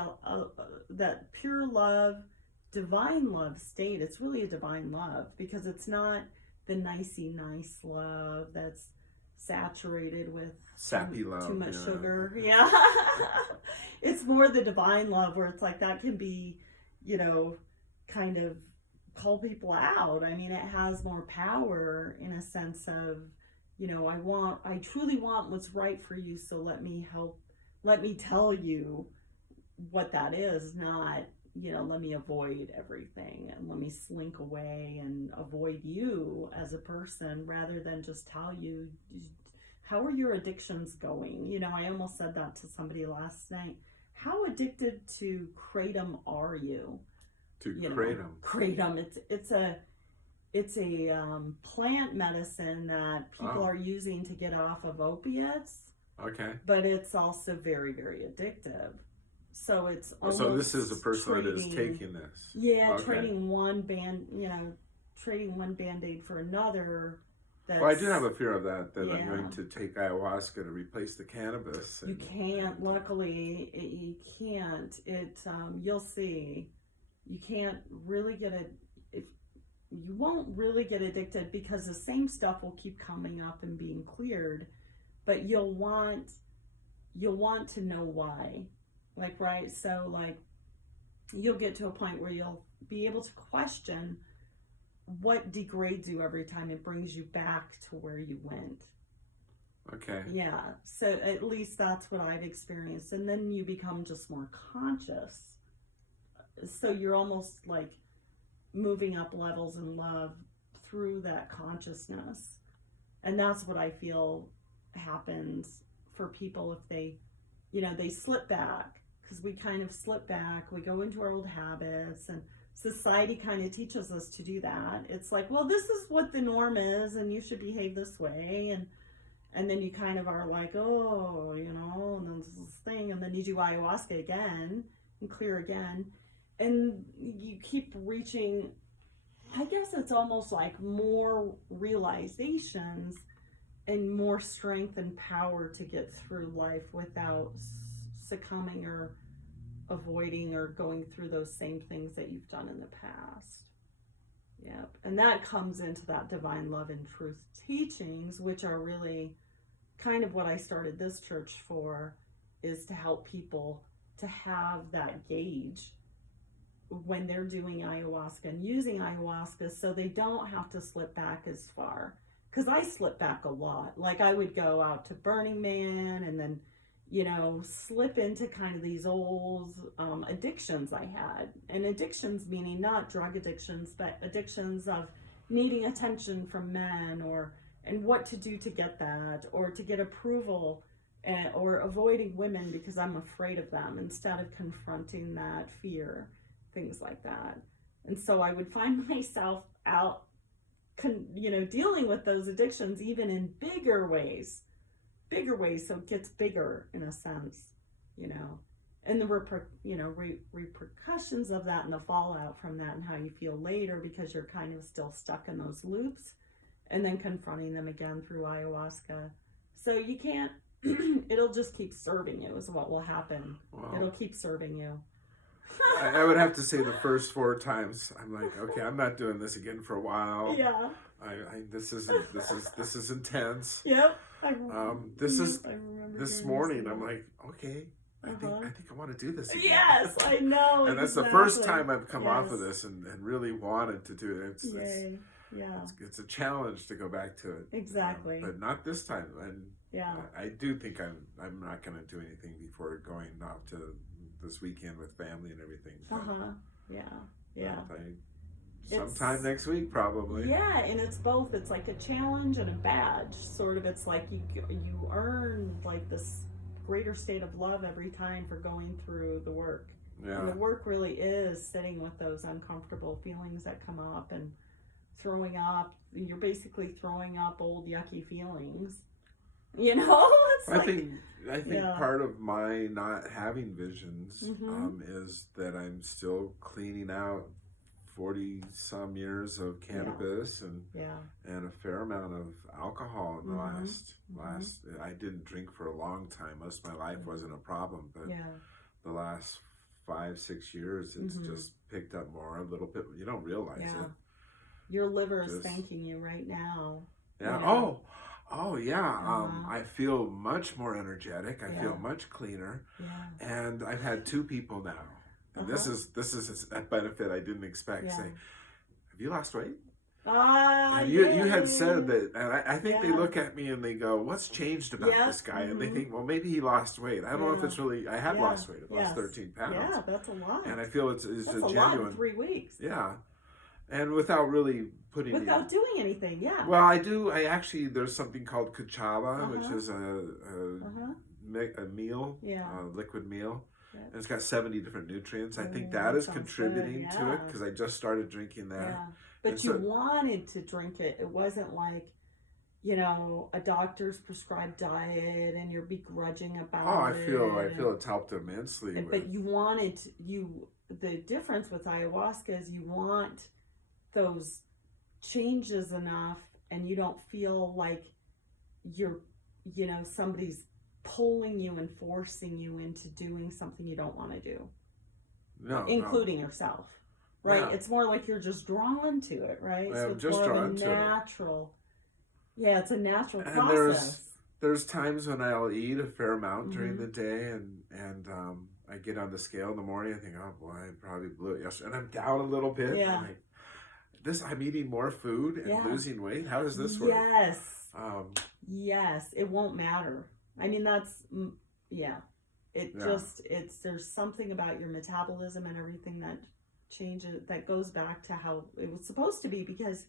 that pure love, divine love state. It's really a divine love, because it's not the nicey nice love that's saturated with sappy love, too much sugar. Yeah. It's more the divine love where it's like that can be, kind of call people out. I mean, it has more power in a sense of, I truly want what's right for you, so let me tell you what that is, not, let me avoid everything and let me slink away and avoid you as a person rather than just tell you, how are your addictions going? I almost said that to somebody last night. How addicted to kratom are you? Kratom. It's a plant medicine that people are using to get off of opiates. Okay. But it's also very, very addictive. So it's almost so this is a person that is taking this. Yeah, okay. Trading one Band-Aid for another. Well, I do have a fear of that I'm going to take ayahuasca to replace the cannabis. You can't. Luckily, you can't. You'll see. You can't really get you won't really get addicted because the same stuff will keep coming up and being cleared, but you'll want to know why. Right? So, you'll get to a point where you'll be able to question what degrades you every time it brings you back to where you went. Okay. Yeah. So at least that's what I've experienced. And then you become just more conscious. So you're almost moving up levels in love through that consciousness. And that's what I feel happens for people if they slip back, because we kind of slip back, we go into our old habits, and society kind of teaches us to do that. It's like, well, this is what the norm is and you should behave this way, and then you kind of are like, oh, and then this thing, and then you do ayahuasca again and clear again, and you keep reaching, I guess it's almost like more realizations and more strength and power to get through life without succumbing or avoiding or going through those same things that you've done in the past. Yep. And that comes into that divine love and truth teachings, which are really kind of what I started this church for, is to help people to have that gauge when they're doing ayahuasca and using ayahuasca, so they don't have to slip back as far. Because I slip back a lot. I would go out to Burning Man and then slip into kind of these old addictions I had. And addictions meaning not drug addictions, but addictions of needing attention from men, and what to do to get that, or to get approval, or avoiding women because I'm afraid of them instead of confronting that fear, things like that. And so I would find myself out, dealing with those addictions even in bigger ways, so it gets bigger in a sense, and the repercussions of that and the fallout from that and how you feel later, because you're kind of still stuck in those loops, and then confronting them again through ayahuasca. So you can't, it'll just keep serving you is what will happen. Wow. It'll keep serving you. I would have to say the first 4 times I'm like, okay, I'm not doing this again for a while. Yeah. This is intense. Yep. This morning I'm like, okay, I think I want to do this again. Yes, I know. And that's the first time I've come off of this and really wanted to do it. It's a challenge to go back to it. Exactly. But not this time. And I do think I'm not going to do anything before going off to this weekend with family and everything. Sometime next week, probably. Yeah, and it's both. It's like a challenge and a badge, sort of. It's like you earn this greater state of love every time for going through the work. Yeah. And the work really is sitting with those uncomfortable feelings that come up and throwing up. You're basically throwing up old yucky feelings. I think part of my not having visions is that I'm still cleaning out 40 some years of cannabis and a fair amount of alcohol in the last I didn't drink for a long time. Most of my life wasn't a problem, but the last 5-6 years it's just picked up more a little bit. You don't realize it. Your liver is thanking you right now. Yeah. Oh yeah, I feel much more energetic. I feel much cleaner, and I've had 2 people now, and this is a benefit I didn't expect. Say, have you lost weight? And you had said that, and I think they look at me and they go, "What's changed about this guy?" And they think, "Well, maybe he lost weight." I don't know if it's really. I had lost weight. I've lost 13 pounds. Yeah, that's a lot. And I feel it's that's a genuine. Lot in 3 weeks. Yeah, and without really putting doing anything. Yeah. Well, I do. I actually there's something called Kachava, which is a meal, a liquid meal. And it's got 70 different nutrients. I think that is contributing to it because I just started drinking that. Yeah. But you wanted to drink it. It wasn't like, a doctor's prescribed diet and you're begrudging about it. I feel it's helped immensely. But you wanted the difference with ayahuasca is you want those changes enough and you don't feel like you're, somebody's pulling you and forcing you into doing something you don't want to do. No. Including yourself. Right? Yeah. It's more like you're just drawn to it, right? So it's just drawn to natural. Yeah, it's a natural and process. There's times when I'll eat a fair amount during the day and I get on the scale in the morning, I think, oh boy, I probably blew it yesterday. And I'm down a little bit. Yeah. I'm eating more food and losing weight. How does this work? Yes. Yes, it won't matter. I mean, there's something about your metabolism and everything that changes, that goes back to how it was supposed to be, because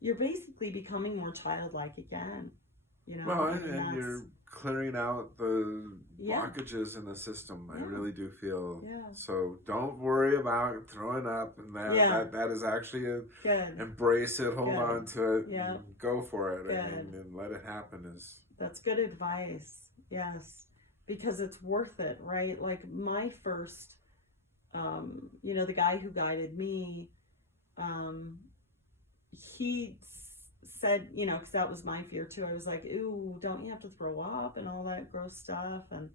you're basically becoming more childlike again, Well, and you're clearing out the blockages in the system. I really do feel so. Don't worry about throwing up, and that is actually embrace it, hold on to it, and go for it, and let it happen. That's good advice. Yes, because it's worth it, right? Like my first. The guy who guided me, he said, because that was my fear too. I was like, ooh, don't you have to throw up and all that gross stuff? And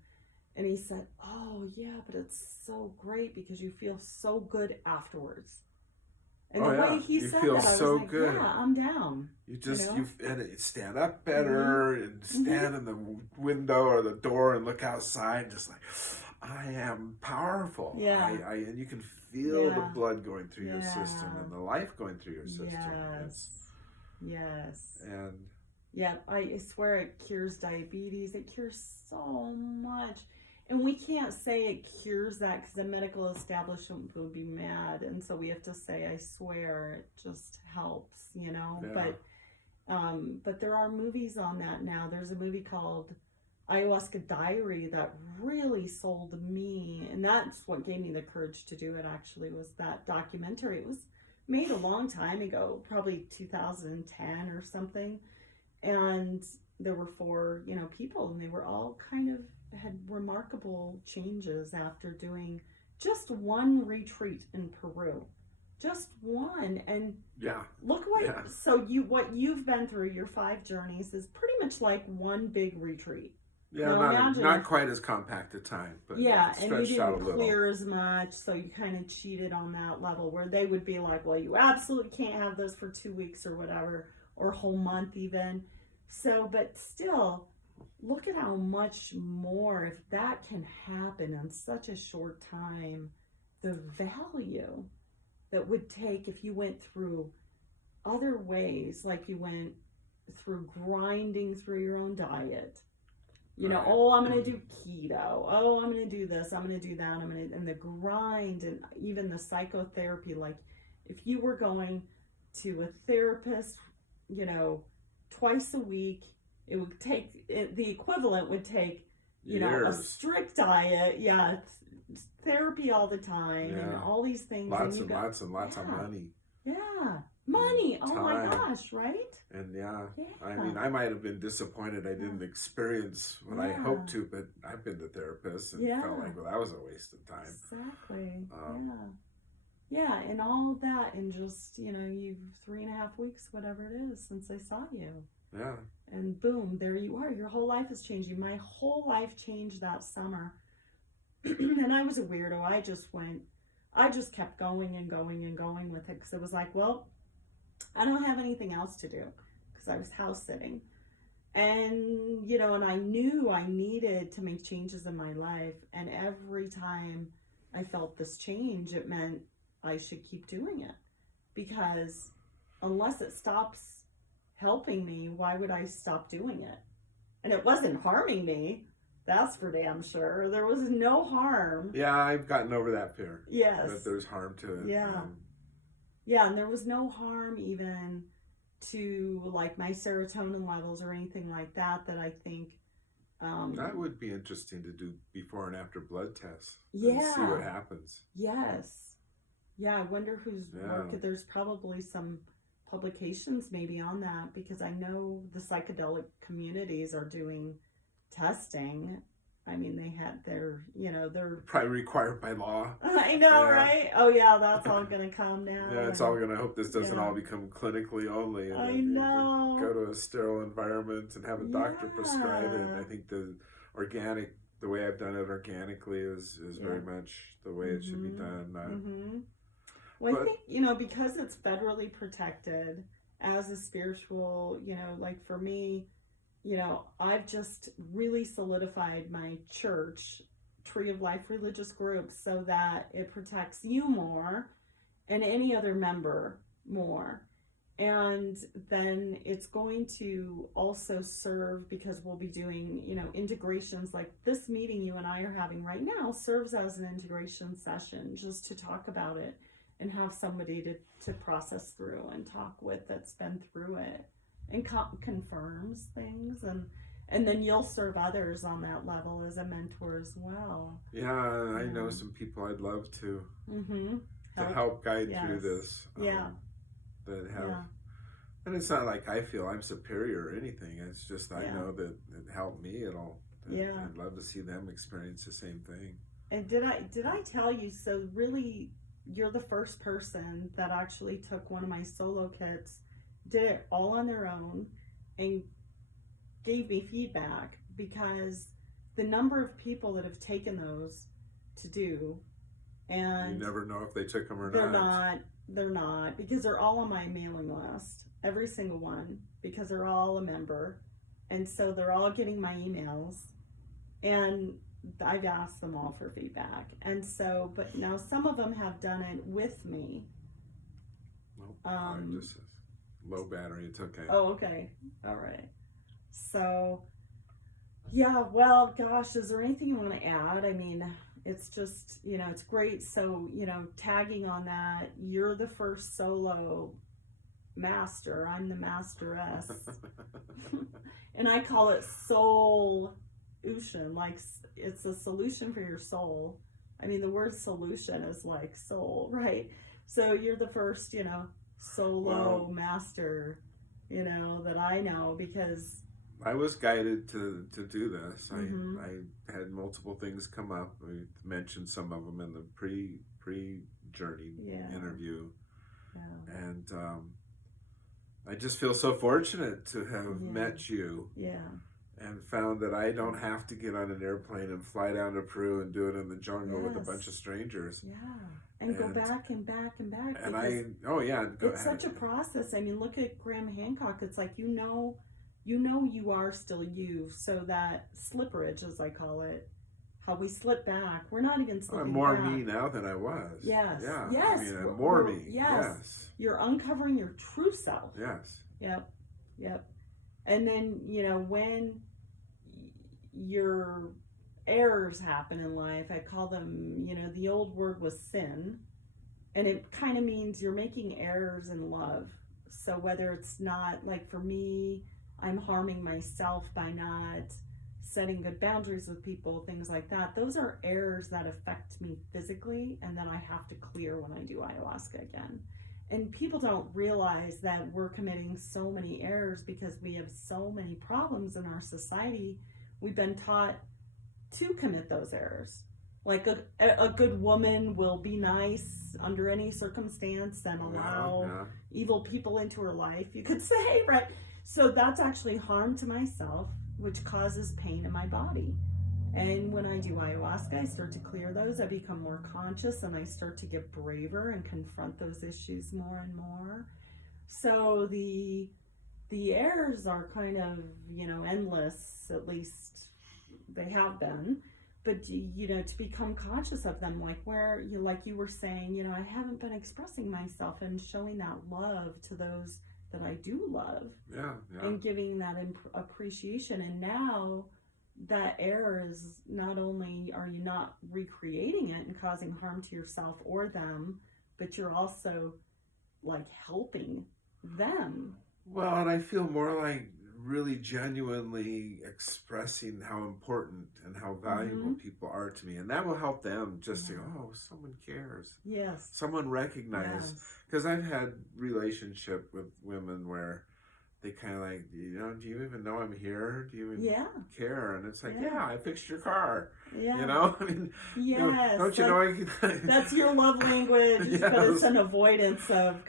he said, oh yeah, but it's so great because you feel so good afterwards. And the way he said that, I was like, good. Yeah, I'm down. You just, you stand up better and stand in the window or the door and look outside, just like, I am powerful. Yeah. And you can feel the blood going through your system and the life going through your system. Yes. And I swear it cures diabetes. It cures so much. And we can't say it cures that because the medical establishment would be mad. And so we have to say, I swear, it just helps, Yeah. But there are movies on that now. There's a movie called Ayahuasca Diary that really sold me, and that's what gave me the courage to do it, actually, was that documentary. It was made a long time ago, probably 2010 or something, and there were 4 people, and they were all had remarkable changes after doing just one retreat in Peru. Just one. And look what what you've been through, your 5 journeys, is pretty much like one big retreat. Yeah, not quite as compact a time, but and you didn't clear as much, so you kind of cheated on that level where they would be like, well, you absolutely can't have those for 2 weeks or whatever, or a whole month even. So, but still, look at how much more, if that can happen in such a short time, the value that would take if you went through other ways, like you went through grinding through your own diet. Oh, I'm going to do keto. Oh, I'm going to do this. I'm going to do that. And the grind, and even the psychotherapy. Like if you were going to a therapist, twice a week, it would take, the equivalent would take, a strict diet. Yeah. Therapy all the time and all these things. Lots and lots of money. Yeah. Money. Oh my gosh, right? And I mean, I might have been disappointed I didn't experience what I hoped to, but I've been to therapists and felt like, well, that was a waste of time. Exactly. Yeah, and all of that in just, you 3.5 weeks, whatever it is, since I saw you. Yeah. And boom, there you are. Your whole life is changing. My whole life changed that summer. And I was a weirdo. I just kept going and going and going with it because it was like, well, I don't have anything else to do because I was house sitting. And, you know, and I knew I needed to make changes in my life. And every time I felt this change, it meant I should keep doing it. Because unless it stops helping me, why would I stop doing it? And it wasn't harming me. That's for damn sure. There was no harm. Yeah, I've gotten over that fear. Yes. That there's harm to it. Yeah. Yeah, and there was no harm even to like my serotonin levels or anything like that I think that would be interesting to do before and after blood tests. Yeah. And see what happens. Yes. Yeah, I wonder who's working. There's probably some publications maybe on that, because I know the psychedelic communities are doing testing. I mean, they had their, you know, they're probably required by law. I know, right? Oh yeah, that's all gonna come now. Yeah, it's all gonna. I hope this doesn't all become clinically only. And I know. Go to a sterile environment and have a doctor prescribe it. I think the way I've done it organically is very much the way it should be done. Well, I think, you know, because it's federally protected as a spiritual, you know, like for me, you know, I've just really solidified my church, Tree of Life religious group, so that it protects you more and any other member more. And then it's going to also serve, because we'll be doing, you know, integrations like this meeting you and I are having right now serves as an integration session just to talk about it and have somebody to process through and talk with that's been through it. And confirms things, and then you'll serve others on that level as a mentor as well. Yeah, I know some people I'd love to help guide through this. That have, and it's not like I feel I'm superior or anything. It's just I know that it helped me. I'd love to see them experience the same thing. And did I tell you? So really, you're the first person that actually took one of my solo kits, did it all on their own, and gave me feedback, because the number of people that have taken those to do, and you never know if they took them or not. They're not, because they're all on my mailing list, every single one, because they're all a member, and so they're all getting my emails, and I've asked them all for feedback. And so, but now some of them have done it with me. Just low battery, it's okay. Oh, okay. All right. So, yeah, well, gosh, is there anything you want to add? I mean, it's just, you know, it's great. So, you know, tagging on that, you're the first solo master. I'm the masteress. And I call it solution. Like, it's a solution for your soul. I mean, the word solution is like soul, right? So you're the first, you know, solo master, you know, that I know, because I was guided to do this. I had multiple things come up. We mentioned some of them in the pre-journey interview. And I just feel so fortunate to have met you. And found that I don't have to get on an airplane and fly down to Peru and do it in the jungle with a bunch of strangers. And go back and back and back. And it's such a process. I mean, look at Graham Hancock. It's like, you know you are still you. So that slipperage, as I call it, how we slip back. We're not even slipping I'm more back. me now than I was. Yes. Yeah. Yes. I mean, I'm more me. Yes. You're uncovering your true self. Yes. Yep. And then, you know, when your errors happen in life, I call them, you know, the old word was sin, and it kind of means you're making errors in love. So whether it's not, like for me, I'm harming myself by not setting good boundaries with people, things like that. Those are errors that affect me physically, and then I have to clear when I do ayahuasca again. And people don't realize that we're committing so many errors because we have so many problems in our society. We've been taught to commit those errors. Like a good woman will be nice under any circumstance and allow evil people into her life, you could say, right? So that's actually harm to myself, which causes pain in my body. And when I do ayahuasca, I start to clear those. I become more conscious, and I start to get braver and confront those issues more and more. So the the errors are kind of, endless, at least they have been. But, to become conscious of them, like where like you were saying, I haven't been expressing myself and showing that love to those that I do love. Yeah. And giving that appreciation. And now that error is, not only are you not recreating it and causing harm to yourself or them, but you're also like helping them. Well, and I feel more like really genuinely expressing how important and how valuable people are to me, and that will help them just to go, oh, someone cares. Yes. Someone recognizes. Because I've had relationship with women where they kind of like, do you even know I'm here? Do you even care? And it's like, I fixed your car. Yeah. I mean, yes. don't you know? That's your love language, yes. But it's an avoidance of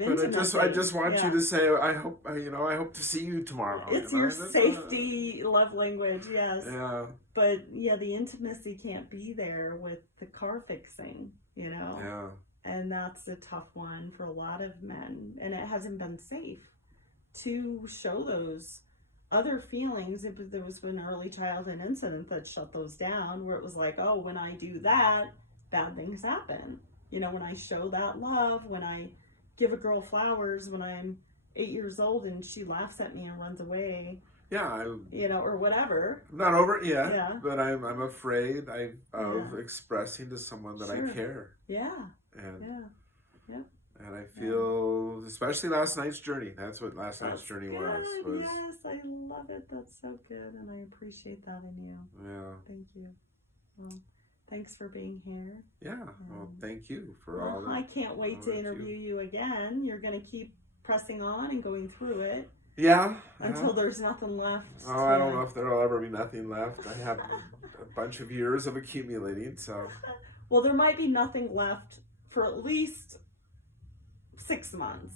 intimacy. But I just want you to say, I hope to see you tomorrow. It's your safety love language, yes. Yeah. But the intimacy can't be there with the car fixing, Yeah. And that's a tough one for a lot of men, and it hasn't been safe to show those other feelings. There was an early childhood incident that shut those down, where it was like, oh, when I do that, bad things happen. When I show that love, when I give a girl flowers when I'm 8 years old and she laughs at me and runs away. Yeah, or whatever. I'm not over it yet, but I'm afraid of expressing to someone that I care. Yeah. And I feel, especially last night's journey. That's what last night's journey was. Yes, I love it. That's so good, and I appreciate that in you. Yeah. Thank you. Well, thanks for being here. Yeah. Well, thank you for all that. I can't wait to interview you again. You're going to keep pressing on and going through it. Yeah. Until there's nothing left. Oh, I don't know if there'll ever be nothing left. I have a bunch of years of accumulating, so. Well, there might be nothing left for at least 6 months.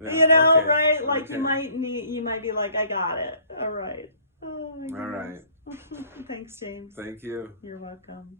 Yeah, right? Like you might be like, I got it. All right. Oh my goodness. All right. Thanks, James. Thank you. You're welcome.